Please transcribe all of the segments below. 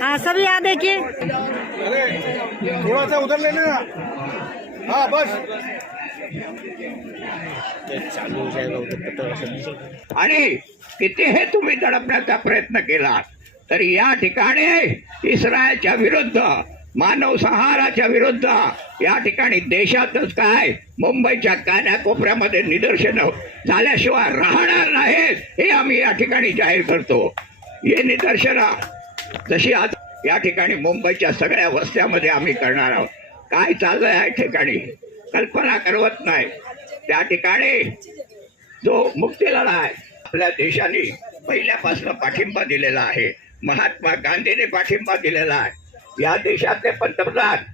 हाँ सभी यहाँ देखिए। अरे थोड़ा सा उधर ले लेना। हाँ बस चालू हो जाएगा उधर पता। आणि कितीही तुम्ही दडपण्याचा प्रयत्न केला तरी या ठिकाणी इस्रायलच्या विरुद्ध, मानव संहाराच्या विरुद्ध या ठिकाणी देशातच काय मुंबईच्या कानाकोपऱ्यामध्ये निदर्शनं झाल्याशिवाय राहणार नाहीत हे आम्ही या ठिकाणी जाहीर करतो। हे निदर्शनं जशी आज या ठिकाणी मुंबईच्या सगळ्या वस्त्यामध्ये आम्ही करणार आहोत। काय चाललंय या ठिकाणी कल्पना करवत नाही। त्या ठिकाणी जो मुक्तीलढा आहे आपल्या देशाने पहिल्यापासून पाठिंबा दिलेला आहे, महात्मा गांधींनी पाठिंबा दिलेला आहे, या देशातले पंतप्रधान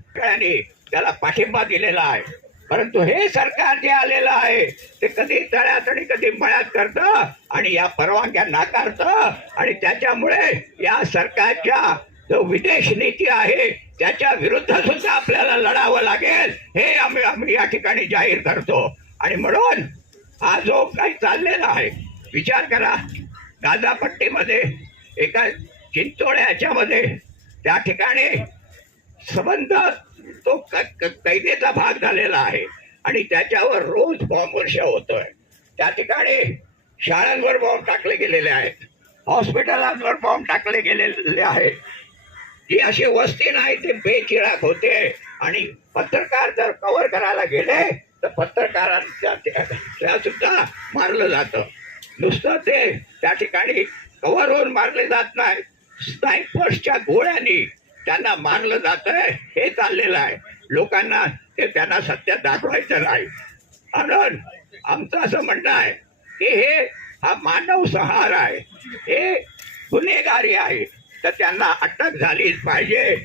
त्याला पाठिंबा दिलेला आहे। परंतु हे सरकार जे आलेलं आहे ते कधी तळ्यात आणि कधी मळ्यात करतं आणि या परवानग्या नाकारतं आणि त्याच्यामुळे या सरकारच्या जो विदेश नीती आहे त्याच्या विरुद्ध सुद्धा आपल्याला लढावं लागेल हे आम्ही या ठिकाणी जाहीर करतो। आणि म्हणून हा जो काही चाललेला आहे विचार करा, गाझापट्टीमध्ये एका चिंचोळ्याच्यामध्ये त्या ठिकाणी संबंध तो कैदेचा भाग झालेला आहे आणि त्याच्यावर रोज बॉम्बवर्षा होतोय। त्या ठिकाणी शाळांवर बॉम्ब टाकले गेलेले आहेत, हॉस्पिटलांवर बॉम्ब टाकले गेलेले आहेत। ही अशी वस्ती नाही ती बेचिराग होते आणि पत्रकार जर कव्हर करायला गेले तर पत्रकारांच्या सुद्धा मारलं जातं। नुसतं ते त्या ठिकाणी कव्हर होऊन मारले जात नाही, स्नायपर्सच्या गोळ्यांनी त्यांना मारलं जातंय हे चाललेलं आहे। लोकांना ते त्यांना सत्य दाखवायचं नाही म्हणून आमचं असं म्हणणं आहे की हा मानव संहार आहे, हे गुन्हेगारी आहे, तर त्यांना अटक झालीच पाहिजे।